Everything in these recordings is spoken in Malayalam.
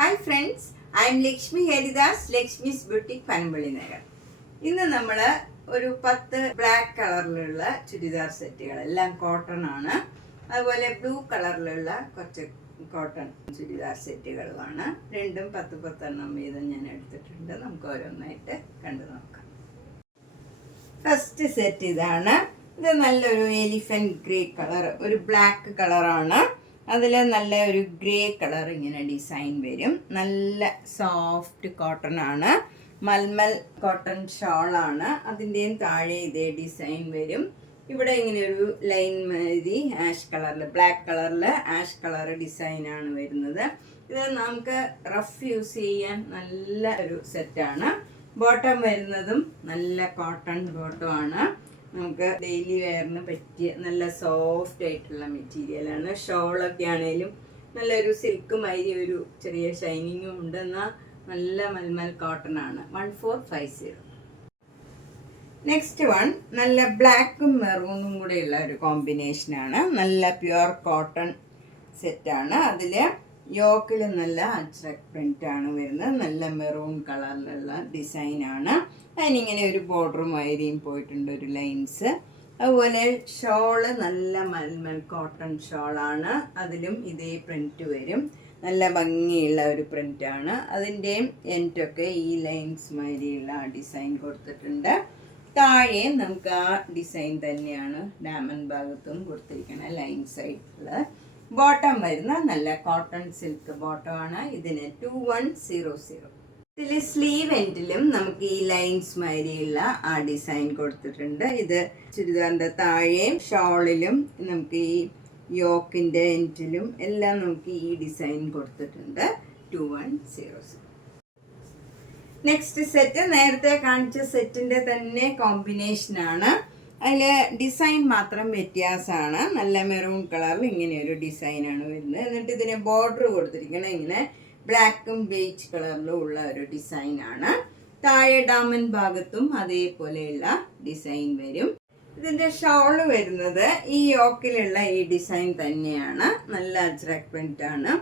Hi friends, I M Lakshmi Haridas, Lakshmi's boutique Panampilly Nagar. ഇന്ന് നമ്മൾ ഒരു 10 ബ്ലാക്ക് കളറിലുള്ള ചുരിദാർ സെറ്റുകൾ, എല്ലാം കോട്ടൺ ആണ്. അതുപോലെ ബ്ലൂ കളറിലുള്ള കുറച്ച് കോട്ടൺ ചുരിദാർ സെറ്റുകളുമാണ്. രണ്ടും 10 വീതം ഞാൻ എടുത്തിട്ടുണ്ട്. നമുക്ക് ഓരോന്നായിട്ട് കണ്ടു നോക്കാം. ഫസ്റ്റ് സെറ്റ് ഇതാണ്. ഇത് നല്ലൊരു എലിഫന്റ് ഗ്രേ കളർ, ഒരു ബ്ലാക്ക് കളറാണ്. അതിൽ നല്ല ഒരു ഗ്രേ കളർ ഇങ്ങനെ ഡിസൈൻ വരും. നല്ല സോഫ്റ്റ് കോട്ടൺ ആണ്, മൽമൽ കോട്ടൺ ഷോളാണ്. അതിൻ്റെയും താഴെ ഇതേ ഡിസൈൻ വരും. ഇവിടെ ഇങ്ങനെ ഒരു ലൈൻ മാതിരി ആഷ് കളറിൽ, ബ്ലാക്ക് കളറിൽ ആഷ് കളർ ഡിസൈനാണ് വരുന്നത്. ഇത് നമുക്ക് റഫ് യൂസ് ചെയ്യാൻ നല്ല ഒരു സെറ്റാണ്. ബോട്ടം വരുന്നതും നല്ല കോട്ടൺ ബോട്ടം ആണ്. നമുക്ക് ഡെയിലി വെയറിന് പറ്റിയ നല്ല സോഫ്റ്റ് ആയിട്ടുള്ള മെറ്റീരിയലാണ്. ഷോളൊക്കെ ആണെങ്കിലും നല്ലൊരു സിൽക്ക് മാതിരി ഒരു ചെറിയ ഷൈനിങ്ങും ഉണ്ട്. എന്നാൽ നല്ല മൽമൽ കോട്ടൺ ആണ്. 1450. നെക്സ്റ്റ് വൺ നല്ല ബ്ലാക്കും മെറൂണും കൂടെയുള്ള ഒരു കോമ്പിനേഷനാണ്. നല്ല പ്യുവർ കോട്ടൺ സെറ്റാണ്. അതിൽ യോക്കിൽ നല്ല അജ്രക് പ്രിന്റ് ആണ് വരുന്നത്. നല്ല മെറൂൺ കളറിലുള്ള ഡിസൈനാണ്. അതിനിങ്ങനെ ഒരു ബോർഡർ മാതിരിയും പോയിട്ടുണ്ട്, ഒരു ലൈൻസ്. അതുപോലെ ഷോള് നല്ല മൽമൽ കോട്ടൺ ഷോളാണ്. അതിലും ഇതേ പ്രിന്റ് വരും. നല്ല ഭംഗിയുള്ള ഒരു പ്രിന്റാണ്. അതിൻ്റെയും എൻഡൊക്കെ ഈ ലൈൻസ് മാതിരിയുള്ള ഡിസൈൻ കൊടുത്തിട്ടുണ്ട്. താഴെ നമുക്ക് ആ ഡിസൈൻ തന്നെയാണ് ഡാമൻ ഭാഗത്തും കൊടുത്തിരിക്കുന്നത്, ലൈൻസ് ആയിട്ടുള്ള. ബോട്ടം വരുന്ന നല്ല കോട്ടൺ സിൽക്ക് ബോട്ടമാണ്. ഇതിന് 2100. ഇതിൽ സ്ലീവ് എൻഡിലും നമുക്ക് ഈ ലൈൻസ് മാതിരിയുള്ള ആ ഡിസൈൻ കൊടുത്തിട്ടുണ്ട്. ഇത് ചുരിദാറിൻ്റെ താഴെയും ഷോളിലും നമുക്ക് ഈ യോക്കിൻ്റെ എൻഡിലും എല്ലാം നമുക്ക് ഈ ഡിസൈൻ കൊടുത്തിട്ടുണ്ട്. 2100. നെക്സ്റ്റ് സെറ്റ് നേരത്തെ കാണിച്ച സെറ്റിൻ്റെ തന്നെ കോമ്പിനേഷനാണ്. അതിൽ ഡിസൈൻ മാത്രം വ്യത്യാസമാണ്. നല്ല മെറൂൺ കളറിൽ ഇങ്ങനെ ഒരു ഡിസൈനാണ് വരുന്നത്. എന്നിട്ട് ഇതിന് ബോർഡർ കൊടുത്തിരിക്കുന്നത് ഇങ്ങനെ ബ്ലാക്കും ബേജ് കളറിലും ഉള്ള ഒരു ഡിസൈനാണ്. താഴെ ഡാമൻ ഭാഗത്തും അതേപോലെയുള്ള ഡിസൈൻ വരും. ഇതിൻ്റെ ഷോള് വരുന്നത് ഈ യോക്കിലുള്ള ഈ ഡിസൈൻ തന്നെയാണ്. നല്ല അജ്രക് പ്രിന്റ് ആണ്.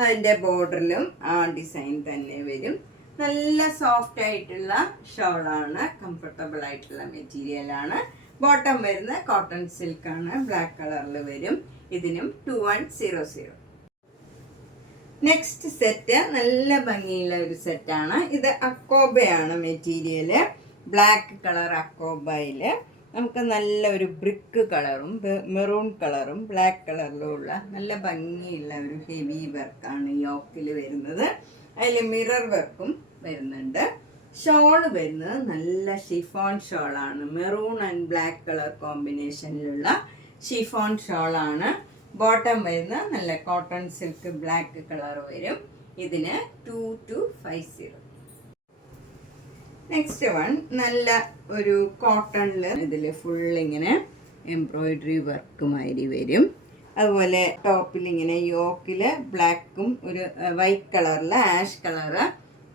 അതിൻ്റെ ബോർഡറിലും ആ ഡിസൈൻ തന്നെ വരും. നല്ല സോഫ്റ്റ് ആയിട്ടുള്ള ഷോളാണ്, കംഫർട്ടബിൾ ആയിട്ടുള്ള മെറ്റീരിയലാണ്. ബോട്ടം വരുന്ന കോട്ടൺ സിൽക്കാണ്, ബ്ലാക്ക് കളറിൽ വരും. ഇതിനും 2100. നെക്സ്റ്റ് സെറ്റ് നല്ല ഭംഗിയുള്ള ഒരു സെറ്റാണ്. ഇത് അക്കോബയാണ് മെറ്റീരിയല്. ബ്ലാക്ക് കളർ അക്കോബയിൽ നമുക്ക് നല്ല ഒരു ബ്രിക്ക് കളറും മെറൂൺ കളറും ബ്ലാക്ക് കളറിലും ഉള്ള നല്ല ഭംഗിയുള്ള ഒരു ഹെവി വർക്കാണ് യോക്കിൽ വരുന്നത്. അതിൽ മിറർ വർക്കും വരുന്നുണ്ട്. ഷോള് വരുന്നത് നല്ല ഷിഫോൺ ഷോളാണ്. മെറൂൺ ആൻഡ് ബ്ലാക്ക് കളർ കോമ്പിനേഷനിലുള്ള ഷിഫോൺ ഷോളാണ്. ബോട്ടം വരുന്ന നല്ല കോട്ടൺ സിൽക്ക് ബ്ലാക്ക് കളർ വരും. ഇതിന് 2250. നെക്സ്റ്റ് വൺ നല്ല ഒരു കോട്ടണിൽ ഇതിൽ ഫുൾ ഇങ്ങനെ എംബ്രോയിഡറി വർക്ക് മാതിരി വരും. അതുപോലെ ടോപ്പിൽ ഇങ്ങനെ യോക്കിൽ ബ്ലാക്കും ഒരു വൈറ്റ് കളറിൽ ആഷ് കളറ്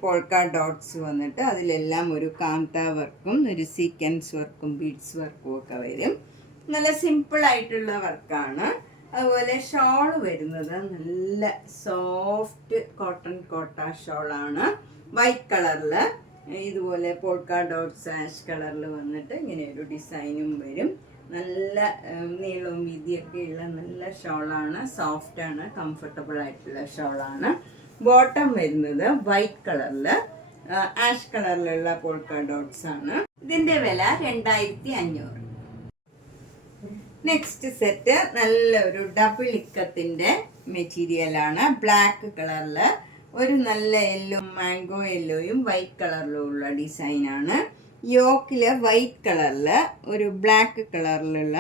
പോൾക്ക ഡോട്ട്സ് വന്നിട്ട് അതിലെല്ലാം ഒരു കാന്ത വർക്കും ഒരു സീക്വൻസ് വർക്കും ബീഡ്സ് വർക്കും ഒക്കെ വരും. നല്ല സിമ്പിൾ ആയിട്ടുള്ള വർക്കാണ്. അതുപോലെ ഷോൾ വരുന്നത് നല്ല സോഫ്റ്റ് കോട്ടൺ കോട്ട ഷോളാണ്. വൈറ്റ് കളറിൽ ഇതുപോലെ പോൾക്ക ഡോട്ട്സ് ആഷ് കളറിൽ വന്നിട്ട് ഇങ്ങനെ ഒരു ഡിസൈനും വരും. നല്ല നീളവും വീതിയൊക്കെ ഉള്ള നല്ല ഷോളാണ്. സോഫ്റ്റാണ്, കംഫർട്ടബിൾ ആയിട്ടുള്ള ഷോളാണ്. ബോട്ടം വരുന്നത് വൈറ്റ് കളറിൽ ആഷ് കളറിലുള്ള പോൾക്ക ഡോട്ട്സ് ആണ്. ഇതിൻ്റെ വില 2500. നെക്സ്റ്റ് സെറ്റ് നല്ലൊരു ഡബിൾ ഇക്കത്തിൻ്റെ മെറ്റീരിയലാണ്. ബ്ലാക്ക് കളറിൽ ഒരു നല്ല യെല്ലോ, മാംഗോ യെല്ലോയും വൈറ്റ് കളറിലും ഉള്ള ഡിസൈനാണ്. യോക്കിൽ വൈറ്റ് കളറിൽ ഒരു ബ്ലാക്ക് കളറിലുള്ള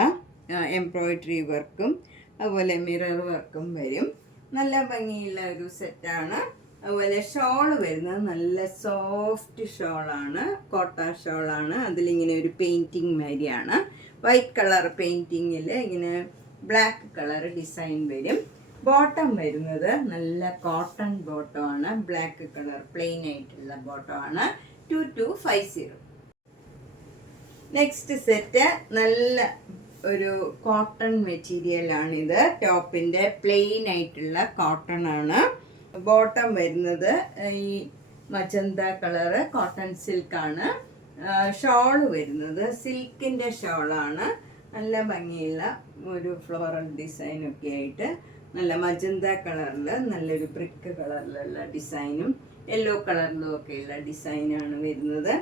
എംബ്രോയിഡറി വർക്കും അതുപോലെ മിറർ വർക്കും വരും. നല്ല ഭംഗിയുള്ള ഒരു സെറ്റാണ്. അതുപോലെ ഷോള് വരുന്നത് നല്ല സോഫ്റ്റ് ഷോളാണ്, കോട്ട ഷോളാണ്. അതിലിങ്ങനെ ഒരു പെയിൻറ്റിങ് മാതിരിയാണ്. വൈറ്റ് കളർ പെയിൻറ്റിങ്ങിൽ ഇങ്ങനെ ബ്ലാക്ക് കളർ ഡിസൈൻ വരും. ബോട്ടം വരുന്നത് നല്ല കോട്ടൺ ബോട്ടമാണ്. ബ്ലാക്ക് കളർ പ്ലെയിൻ ആയിട്ടുള്ള ബോട്ടമാണ്. 2250. നെക്സ്റ്റ് സെറ്റ് നല്ല ഒരു കോട്ടൺ മെറ്റീരിയലാണിത്. ടോപ്പിൻ്റെ പ്ലെയിൻ ആയിട്ടുള്ള കോട്ടൺ ആണ്. ബോട്ടം വരുന്നത് ഈ മജന്ത കളറ് കോട്ടൺ സിൽക്കാണ്. ഷോള് വരുന്നത് സിൽക്കിൻ്റെ ഷോളാണ്. നല്ല ഭംഗിയുള്ള ഒരു ഫ്ലോറൽ ഡിസൈനൊക്കെ ആയിട്ട് നല്ല മജന്ത കളറിൽ നല്ലൊരു ബ്രിക്ക് കളറിലുള്ള ഡിസൈനും യെല്ലോ കളറിലും ഒക്കെയുള്ള ഡിസൈനാണ് വരുന്നത്.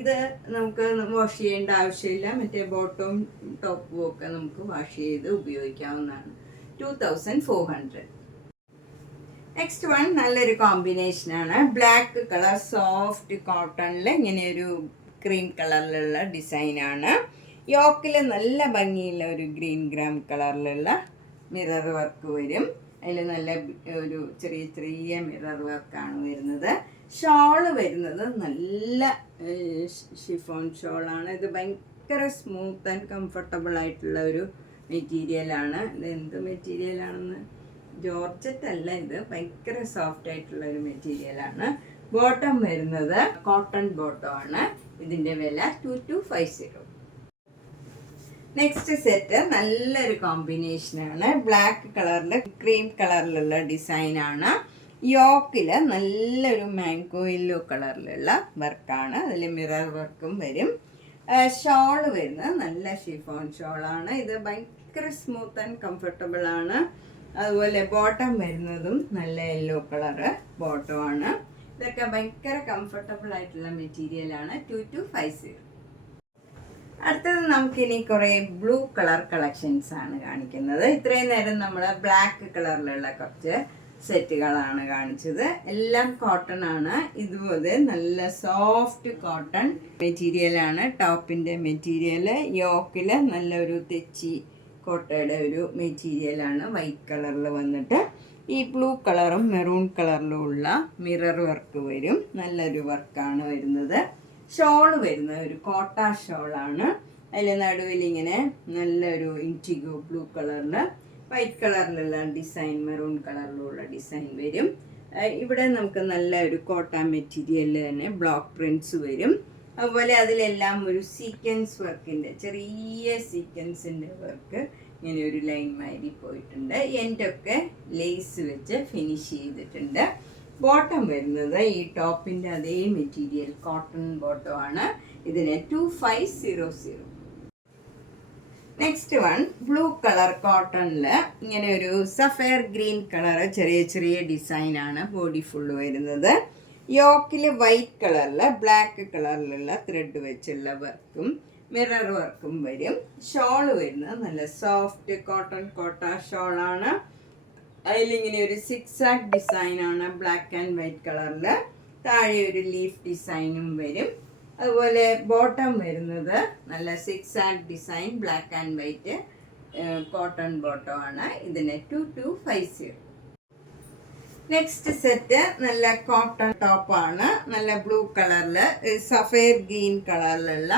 ഇത് നമുക്ക് വാഷ് ചെയ്യേണ്ട ആവശ്യമില്ല. മറ്റേ ബോട്ടവും ടോപ്പും ഒക്കെ നമുക്ക് വാഷ് ചെയ്ത് ഉപയോഗിക്കാവുന്നതാണ്. 2400. നെക്സ്റ്റ് വൺ നല്ലൊരു കോമ്പിനേഷനാണ്. ബ്ലാക്ക് കളർ സോഫ്റ്റ് കോട്ടണിൽ ഇങ്ങനെ ഒരു ക്രീം കളറിലുള്ള ഡിസൈനാണ്. യോക്കിൽ നല്ല ഭംഗിയുള്ള ഒരു ഗ്രീൻ ഗ്രാം കളറിലുള്ള മിറർ വർക്ക് വരും. അതിൽ നല്ല ഒരു ചെറിയ ചെറിയ മിറർ വർക്കാണ് വരുന്നത്. ഷോള് വരുന്നത് നല്ല ഷിഫോൺ ഷോളാണ്. ഇത് ഭയങ്കര സ്മൂത്ത് ആൻഡ് കംഫർട്ടബിൾ ആയിട്ടുള്ള ഒരു മെറ്റീരിയലാണ്. ഇത് എന്ത് മെറ്റീരിയലാണെന്ന് ജോർജറ്റ് അല്ല, ഇത് ഭയങ്കര സോഫ്റ്റ് ആയിട്ടുള്ള ഒരു മെറ്റീരിയലാണ്. ബോട്ടം വരുന്നത് കോട്ടൺ ബോട്ടം ആണ്. ഇതിൻ്റെ വില 2250. നെക്സ്റ്റ് സെറ്റ് നല്ലൊരു കോമ്പിനേഷനാണ്. ബ്ലാക്ക് കളറിൽ ക്രീം കളറിലുള്ള ഡിസൈനാണ്. യോക്കിൽ നല്ലൊരു മാംഗോ യെല്ലോ കളറിലുള്ള വർക്കാണ്. അതിൽ മിറർ വർക്കും വരും. ഷോള് വരുന്നത് നല്ല ഷിഫോൺ ഷോളാണ്. ഇത് ഭയങ്കര സ്മൂത്ത് ആൻഡ് കംഫർട്ടബിൾ ആണ്. അതുപോലെ ബോട്ടം വരുന്നതും നല്ല യെല്ലോ കളറ് ബോട്ടമാണ്. ഇതൊക്കെ ഭയങ്കര കംഫർട്ടബിൾ ആയിട്ടുള്ള മെറ്റീരിയലാണ്. 2250. അടുത്തത് നമുക്കിനി കുറേ ബ്ലൂ കളർ കളക്ഷൻസ് ആണ് കാണിക്കുന്നത്. ഇത്രയും നേരം നമ്മൾ ബ്ലാക്ക് കളറിലുള്ള കുറച്ച് സെറ്റുകളാണ് കാണിച്ചത്. എല്ലാം കോട്ടൺ ആണ്. ഇതുപോലെ നല്ല സോഫ്റ്റ് കോട്ടൺ മെറ്റീരിയലാണ് ടോപ്പിൻ്റെ മെറ്റീരിയൽ. യോക്കിൽ നല്ലൊരു തെച്ചി കോട്ടയുടെ ഒരു മെറ്റീരിയലാണ് വൈറ്റ് കളറിൽ വന്നിട്ട്. ഈ ബ്ലൂ കളറും മെറൂൺ കളറിലും ഉള്ള മിറർ വർക്ക് വരും. നല്ലൊരു വർക്കാണ് വരുന്നത്. ഷോള് വരുന്നത് ഒരു കോട്ട ഷോളാണ്. അതിൽ നടുവിൽ ഇങ്ങനെ നല്ലൊരു ഇൻറ്റിഗോ ബ്ലൂ കളറിൽ വൈറ്റ് കളറിലുള്ള ഡിസൈൻ മെറൂൺ കളറിലുള്ള ഡിസൈൻ വരും. ഇവിടെ നമുക്ക് നല്ല ഒരു കോട്ട മെറ്റീരിയലിൽ തന്നെ ബ്ലോക്ക് പ്രിൻറ്റ്സ് വരും. അതുപോലെ അതിലെല്ലാം ഒരു സീക്വൻസ് വർക്കിൻ്റെ ചെറിയ സീക്വൻസിൻ്റെ വർക്ക് ഇങ്ങനെ ഒരു ലൈൻ മാരി പോയിട്ടുണ്ട്. എൻ്റെയൊക്കെ ലേസ് വെച്ച് ഫിനിഷ് ചെയ്തിട്ടുണ്ട്. ബോട്ടം വരുന്നത് ഈ ടോപ്പിൻ്റെ അതേ മെറ്റീരിയൽ കോട്ടൺ ബോട്ടമാണ്. ഇതിന് 2500. നെക്സ്റ്റ് വൺ ബ്ലൂ കളർ കോട്ടണിൽ ഇങ്ങനെ ഒരു സഫയർ ഗ്രീൻ കളർ ചെറിയ ചെറിയ ഡിസൈനാണ് ബോഡി ഫുള്ള് വരുന്നത്. യോക്കിൽ വൈറ്റ് കളറിൽ ബ്ലാക്ക് കളറിലുള്ള ത്രെഡ് വെച്ചുള്ള വർക്കും മിറർ വർക്കും വരും. ഷോള് വരുന്നത് നല്ല സോഫ്റ്റ് കോട്ടൺ കോട്ട ഷോളാണ്. അതിലിങ്ങനെ ഒരു സിക്സാക് ഡിസൈനാണ് ബ്ലാക്ക് ആൻഡ് വൈറ്റ് കളറിൽ. താഴെ ഒരു ലീഫ് ഡിസൈനും വരും. അതുപോലെ ബോട്ടം വരുന്നത് നല്ല zigzag design black and white cotton ബോട്ടമാണ്. ഇതിന് 2250. നെക്സ്റ്റ് സെറ്റ് നല്ല കോട്ടൺ ടോപ്പാണ്. നല്ല ബ്ലൂ കളറിൽ സഫയർ ഗ്രീൻ കളറിലുള്ള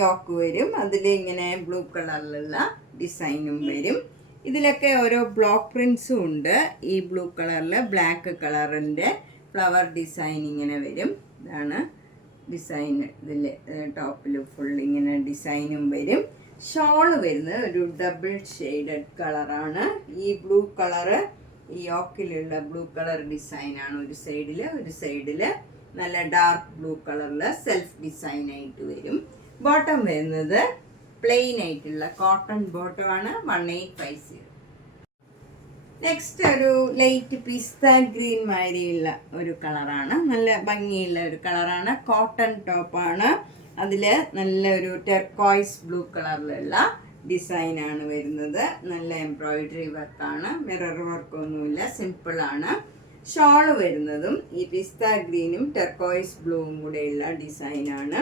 യോക്ക് വരും. അതിൽ ഇങ്ങനെ ബ്ലൂ കളറിലുള്ള ഡിസൈനും വരും. ഇതിലൊക്കെ ഓരോ ബ്ലോക്ക് പ്രിൻസും ഉണ്ട്. ഈ ബ്ലൂ കളറിൽ ബ്ലാക്ക് കളറിൻ്റെ ഫ്ലവർ ഡിസൈൻ ഇങ്ങനെ വരും. ഇതാണ് ഡിസൈൻ. ഇതിൽ ടോപ്പിൽ ഫുൾ ഇങ്ങനെ ഡിസൈനും വരും. ഷോള് വരുന്നത് ഒരു ഡബിൾ ഷെയ്ഡഡ് കളറാണ്. ഈ ബ്ലൂ കളറ് ഈ യോക്കിലുള്ള ബ്ലൂ കളർ ഡിസൈനാണ്. ഒരു സൈഡിൽ നല്ല ഡാർക്ക് ബ്ലൂ കളറിൽ സെൽഫ് ഡിസൈൻ ആയിട്ട് വരും. ബോട്ടം വരുന്നത് പ്ലെയിൻ ആയിട്ടുള്ള കോട്ടൺ ബോട്ടമാണ്. 1850. നെക്സ്റ്റ് ഒരു ലൈറ്റ് പിസ്ത ഗ്രീൻ മാതിരിയുള്ള ഒരു കളറാണ്. നല്ല ഭംഗിയുള്ള ഒരു കളറാണ്. കോട്ടൺ ടോപ്പാണ്. അതിൽ നല്ലൊരു ടെർക്കോയ്സ് ബ്ലൂ കളറിലുള്ള ഡിസൈനാണ് വരുന്നത്. നല്ല എംബ്രോയിഡറി വർക്കാണ്. മിറർ വർക്കൊന്നുമില്ല, സിമ്പിളാണ്. ഷോള് വരുന്നതും ഈ പിസ്ത ഗ്രീനും ടെർക്കോയ്സ് ബ്ലൂവും കൂടെയുള്ള ഡിസൈനാണ്.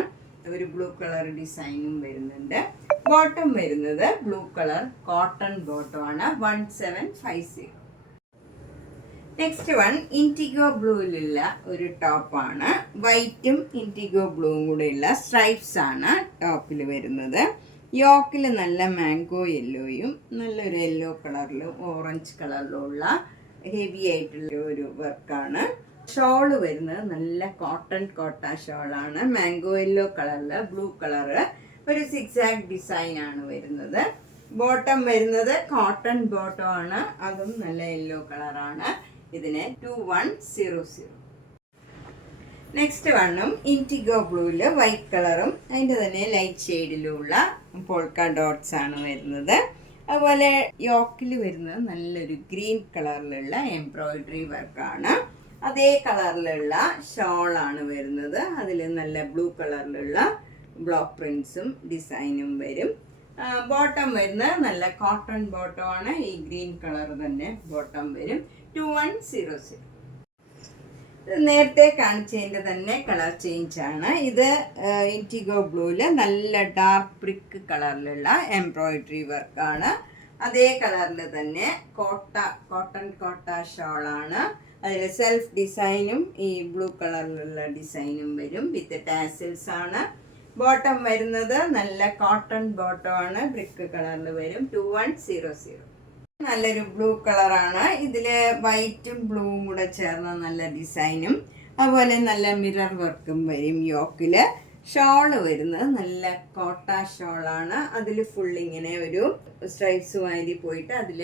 ഒരു ബ്ലൂ കളർ ഡിസൈനും വരുന്നുണ്ട്. ബോട്ടം വരുന്നത് ബ്ലൂ കളർ കോട്ടൺ ബോട്ടമാണ്. 1750. നെക്സ്റ്റ് വൺ ഇൻറ്റിഗോ ബ്ലൂവിലുള്ള ഒരു ടോപ്പാണ്. വൈറ്റും ഇൻറ്റിഗോ ബ്ലൂവും കൂടെയുള്ള സ്ട്രൈപ്സ് ആണ് ടോപ്പിൽ വരുന്നത്. യോക്കിൽ നല്ല മാംഗോ യെല്ലോയും നല്ലൊരു യെല്ലോ കളറിലും ഓറഞ്ച് കളറിലും ഉള്ള ഹെവി ആയിട്ടുള്ള ഒരു വർക്കാണ്. ഷോള് വരുന്നത് നല്ല കോട്ടൺ കോട്ട ഷോളാണ്. മാംഗോ യെല്ലോ കളറിൽ ബ്ലൂ കളറ് ഒരു സിക്സാക് ഡിസൈനാണ് വരുന്നത്. ബോട്ടം വരുന്നത് കോട്ടൺ ബോട്ടം ആണ്. അതും നല്ല യെല്ലോ കളറാണ്. ഇതിന് 2100. നെക്സ്റ്റ് വണ്ണും ഇൻറ്റിഗോ ബ്ലൂവില് വൈറ്റ് കളറും അതിൻ്റെ തന്നെ ലൈറ്റ് ഷെയ്ഡിലുള്ള പോൾക്ക ഡോട്ട്സ് ആണ് വരുന്നത്. അതുപോലെ യോക്കിൽ വരുന്നത് നല്ലൊരു ഗ്രീൻ കളറിലുള്ള എംബ്രോയിഡറി വർക്കാണ്. അതേ കളറിലുള്ള ഷോളാണ് വരുന്നത്. അതിൽ നല്ല ബ്ലൂ കളറിലുള്ള ബ്ലോക്ക് പ്രിൻസും ഡിസൈനും വരും. ബോട്ടം വരുന്നത് നല്ല കോട്ടൺ ബോട്ടം ആണ്. ഈ ഗ്രീൻ കളർ തന്നെ ബോട്ടം വരും. 2100. നേരത്തെ കാണിച്ചതിൻ്റെ തന്നെ കളർ ചേഞ്ച് ആണ്. ഇത് ഇൻറ്റിഗോ ബ്ലൂവില് നല്ല ഡാർക്ക് ബ്രിക്ക് കളറിലുള്ള എംബ്രോയിഡറി വർക്കാണ്. അതേ കളറിൽ തന്നെ കോട്ടൺ കോട്ട ഷോളാണ്. അതിൽ സെൽഫ് ഡിസൈനും ഈ ബ്ലൂ കളറിലുള്ള ഡിസൈനും വരും. വിത്ത് ടാസിൽസ് ആണ്. ബോട്ടം വരുന്നത് നല്ല കോട്ടൺ ബോട്ടം ആണ്. ബ്രിക്ക് കളറിൽ വരും. 2100. നല്ലൊരു ബ്ലൂ കളറാണ്. ഇതിൽ വൈറ്റും ബ്ലൂവും കൂടെ ചേർന്ന നല്ല ഡിസൈനും അതുപോലെ നല്ല മിറർ വർക്കും വരും. യോക്കിൽ ഷോള് വരുന്നത് നല്ല കോട്ട ഷോളാണ്. അതിൽ ഫുൾ ഇങ്ങനെ ഒരു സ്ട്രൈപ്സ് മാതിരി പോയിട്ട് അതിൽ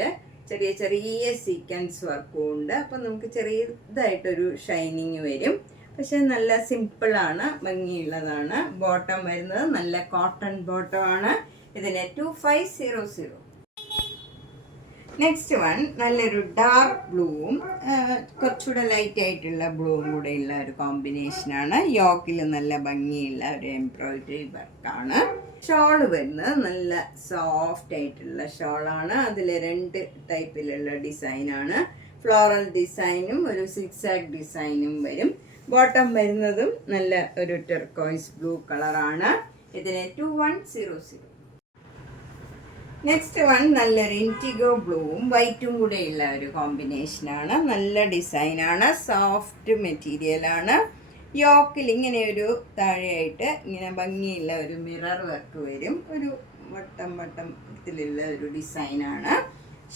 ചെറിയ ചെറിയ സീക്വൻസ് വർക്കും ഉണ്ട്. അപ്പം നമുക്ക് ചെറിയതായിട്ടൊരു ഷൈനിങ് വരും. പക്ഷെ നല്ല സിമ്പിളാണ്, ഭംഗിയുള്ളതാണ്. ബോട്ടം വരുന്നത് നല്ല കോട്ടൺ ബോട്ടം ആണ്. ഇതിന് 2500. നെക്സ്റ്റ് വൺ നല്ലൊരു ഡാർക്ക് ബ്ലൂവും കുറച്ചുകൂടെ ലൈറ്റ് ആയിട്ടുള്ള ബ്ലൂവും കൂടെ ഉള്ള ഒരു കോമ്പിനേഷനാണ്. യോക്കിൽ നല്ല ഭംഗിയുള്ള ഒരു എംബ്രോയിഡറി വർക്കാണ്. ഷോള് വരുന്നത് നല്ല സോഫ്റ്റ് ആയിട്ടുള്ള ഷോളാണ്. അതിൽ 2 ടൈപ്പിലുള്ള ഡിസൈനാണ്. ഫ്ലോറൽ ഡിസൈനും ഒരു സിക്സാക് ഡിസൈനും വരും. ബോട്ടം വരുന്നതും നല്ല ഒരു ടെർക്കോയ്സ് ബ്ലൂ കളറാണ്. ഇതിന് 2100. നെക്സ്റ്റ് വൺ നല്ലൊരു ഇൻറ്റിഗോ ബ്ലൂവും വൈറ്റും കൂടെ ഉള്ള ഒരു കോമ്പിനേഷനാണ്. നല്ല ഡിസൈനാണ്. സോഫ്റ്റ് മെറ്റീരിയലാണ്. യോക്കിൽ ഇങ്ങനെ ഒരു താഴെയായിട്ട് ഇങ്ങനെ ഭംഗിയുള്ള ഒരു മിറർ വർക്ക് വരും. ഒരു വട്ടത്തിലുള്ള ഒരു ഡിസൈനാണ്.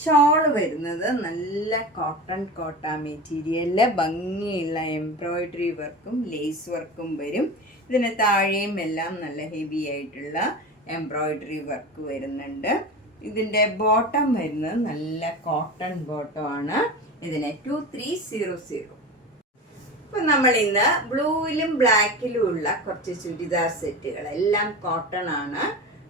ഷോള് വരുന്നത് നല്ല കോട്ട മെറ്റീരിയലിൽ ഭംഗിയുള്ള എംബ്രോയിഡറി വർക്കും ലേസ് വർക്കും വരും. ഇതിന് താഴെയും എല്ലാം നല്ല ഹെവി ആയിട്ടുള്ള എംബ്രോയിഡറി വർക്ക് വരുന്നുണ്ട്. ഇതിൻ്റെ ബോട്ടം വരുന്നത് നല്ല കോട്ടൺ ബോട്ടം ആണ്. ഇതിന് 2300. ഇപ്പം നമ്മൾ ഇന്ന് ബ്ലൂവിലും ബ്ലാക്കിലും ഉള്ള കുറച്ച് ചുരിദാർ സെറ്റുകൾ എല്ലാം കോട്ടൺ ആണ്.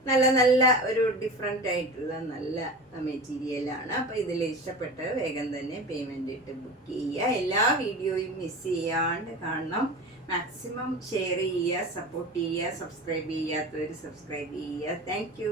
നല്ല നല്ല ഒരു ഡിഫറെൻ്റ് ആയിട്ടുള്ള നല്ല മെറ്റീരിയലാണ്. അപ്പോൾ ഇതിൽ ഇഷ്ടപ്പെട്ട വേഗം തന്നെ പേയ്മെൻ്റ് ഇട്ട് ബുക്ക് ചെയ്യുക. എല്ലാ വീഡിയോയും മിസ് ചെയ്യാണ്ട് കാണണം. മാക്സിമം ഷെയർ ചെയ്യുക, സപ്പോർട്ട് ചെയ്യുക. സബ്സ്ക്രൈബ് ചെയ്യാത്തവർ സബ്സ്ക്രൈബ് ചെയ്യുക. താങ്ക്